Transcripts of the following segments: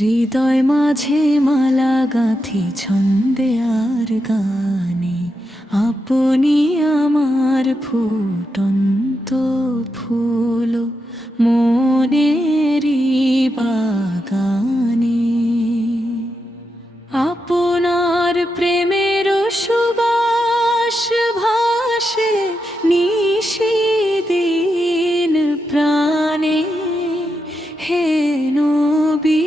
হৃদয় মাঝে মালা গাঁথি ছন্দে আর গানে, আপনি আমার ফুটন্ত ফুল মনেরই বাগানে। আপনার প্রেমের সুবাস ভাসে নিশিদিন প্রাণে, হে নবী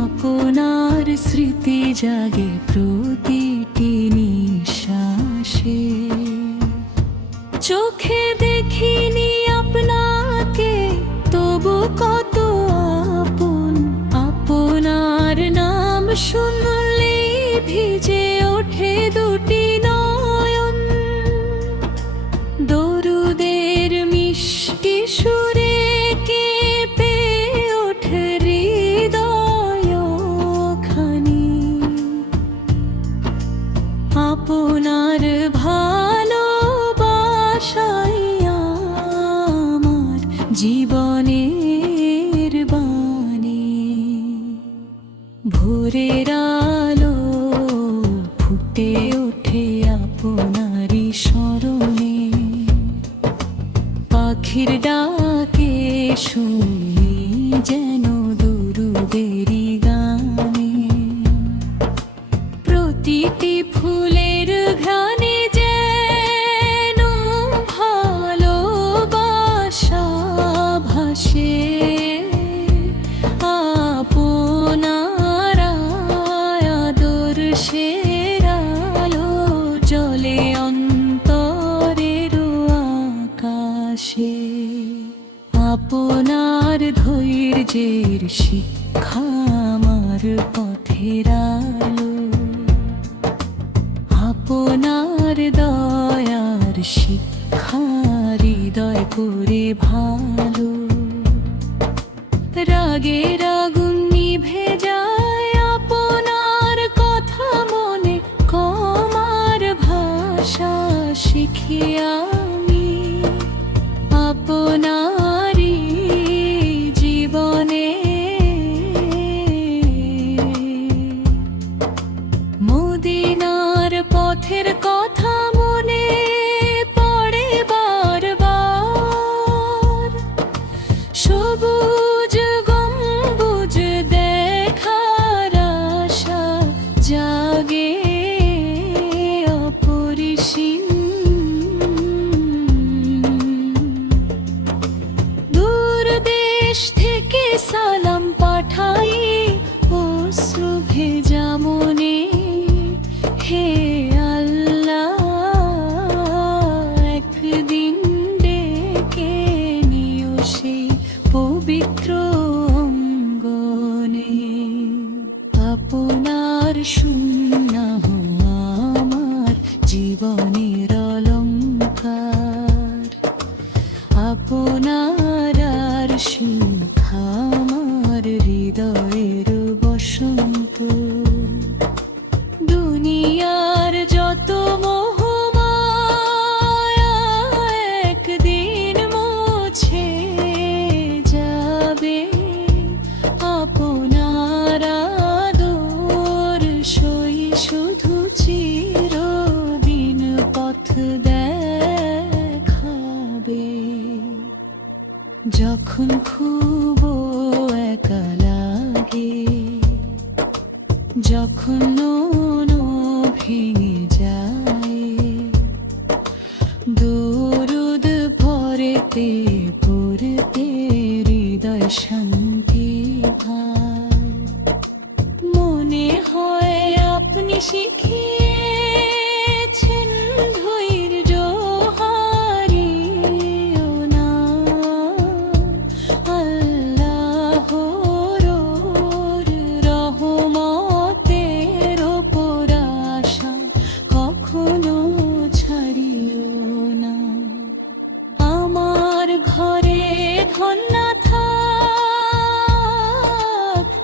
আপনার স্মৃতি জাগে প্রতিটি নিঃশ্বাসে। চোখে দেখিনি আপনাকে তবু কত আপন, আপনার নাম শুনলে ভিজে ওঠে দুটি নয়ন। দরুদের মিষ্টি সুরে কেঁপে ওঠে হৃদয়খানি। আপনার ভালোবাসাই আমার জীবনের বাণী। ভোরের আলো ফুটে ওঠে আপনারই স্মরণে, পাখির ডাকে শুনি যেন দরুদেরই গানে। প্রতিটি ফুলের ঘ্রাণে যেন ভালোবাসা ভাসে। আপনার আদর্শের আলো জ্বলে অন্তরের আকাশে। আপনার ধৈর্যের শিক্ষা আমার পথের আলো, আপনার দয়ার শিক্ষা হৃদয় করে ভালো। রাগের আগুন নিভে যায় আপনার কথা মনে, ক্ষমার ভাষা শিখি আমি আপনারই জীবনে। মদিনার পথের কথা মনে পড়ে বারবার, সবুজ গম্বুজ দেখার আশা জাগে অপরিসীম। দূর দেশ থেকে সালাম পাঠাই অশ্রু ভেজা মনে, হে আল্লাহ একদিন ডেকে নিও সেই পবিত্র অঙ্গনে। আপনার সুন্নাহ আমার জীবনের অলংকার, আপনার আরশ আমার হৃদয়ের বসন্ত। দুনিয়ার যত মোহমায়া একদিন মুছে যাবে, আপনার আদর্শই শুধু চিরদিন পথ দেখাবে। যখন খুব একা লাগে, যখন মন ভেঙে যায়, দরুদ ভরেতে পড়তে হৃদয় শান্তি ভাই। মনে হয় আপনি শিখিয়েছেন ধৈর্য হারিও না। আল্লাহর রহমতের ওপর আশা কখনো ছাড়িও না। আমার ঘরে ধন না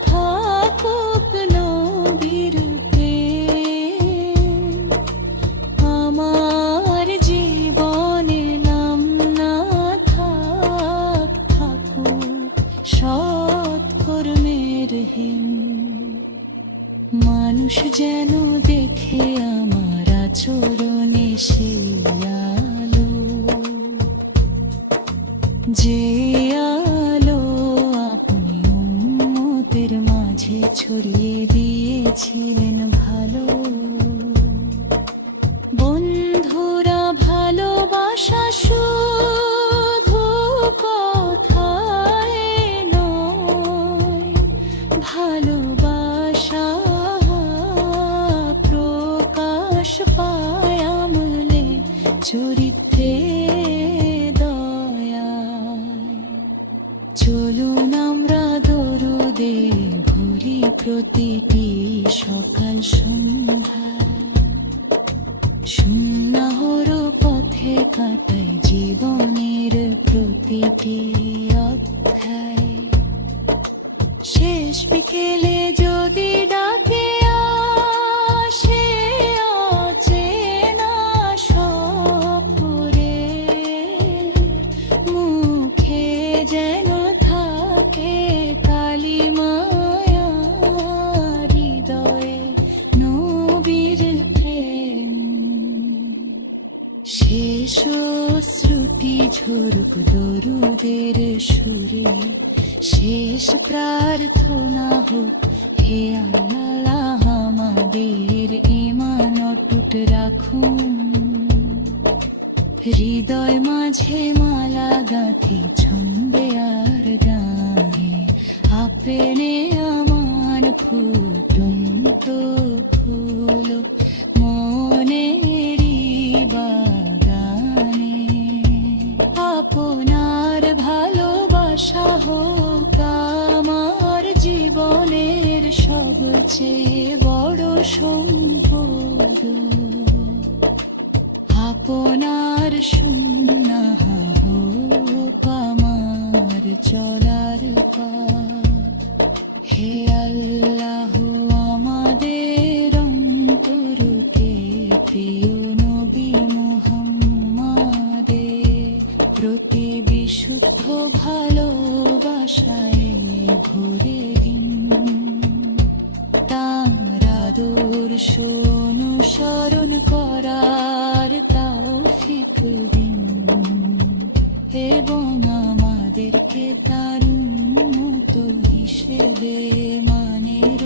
থাকুক নবীর প্রেম, মানুষ যেন দেখে আমার আচরণে সেই আলো, যে আলো আপনি উম্মতের মাঝে ছড়িয়ে দিয়েছিলেন ভালো। বন্ধুরা, ভালোবাসা শুধু কথায় নয়, ভালোবাসা প্রকাশ পায় আমলে, চরিত্রে, দয়ায়। চলুন আমরা দরুদে ভরি প্রতিটি সকাল সন্ধ্যায়, সুন্নাহর পথে কাটাই জীবনের প্রতিটি অধ্যায়। শেষ বিকেলে যদি ডাকে আসে অচেনা সফরে, মুখে যেন থাকে কালিমায়া, হৃদয়ে নবীর প্রেম। শেষ শ্রুতি ঝরুক দরুদের সুরে, শেষ প্রার্থনা হোক হে আল্লাহ আমাদের ঈমান অটুট রাখুন। হৃদয় মাঝে মালা গাঁথি ছন্দে আর গায়ে, আপনে আমার ফুটন্ত ফুল মনেরই বাগানে। আপনার ভালোবাসা হোক আমার জীবনের সবচেয়ে বড় সম্পদ। আপনার সুন্নাহ হোক আমার চলার পথ। হে আল্লাহ, আমাদের অন্তরকে প্রিয় নবী মুহাম্মাদের প্রতি বিশুদ্ধ ভালোবাসায় ভরে দিন। তাঁর আদর্শ অনুসরণ করার তৌফিক দিন, এবং আমাদেরকে তার উম্মত হিসেবে মানের